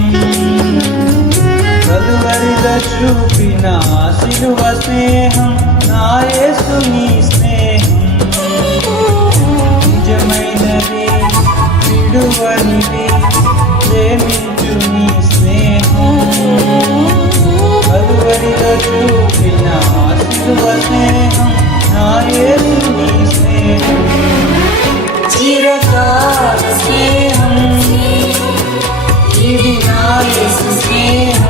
స్నేహం కలువరిలో చూపిన సిలువ స్నేహం నా యేసుని స్నేహం నిజమైనది విడువనిది ప్రేమించు నీ స్నేహం కలువరిలో చూపిన సిలువ స్నేహం నా యేసుని స్నేహం చిరకాల స్నేహం ఇది నా యేసు స్నేహం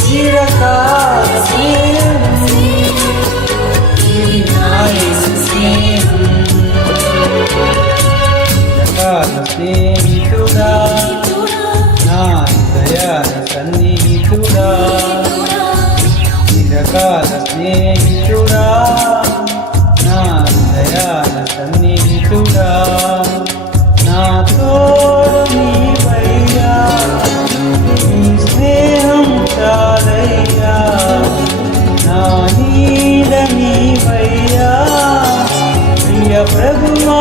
చిరకాల స్నేహం ఇది నా యేసు స్నేహం చిరకాల స్నేహితుడా నా దయాల సన్నిహితుడా చిరకాల స్నేహితుడా నా దయాల సన్నిహితుడా నా తోడు నీవయ్యా నీ స్నేహం చాలయ్యా నా నీడ నీవయ్యా ప్రియ ప్రభువా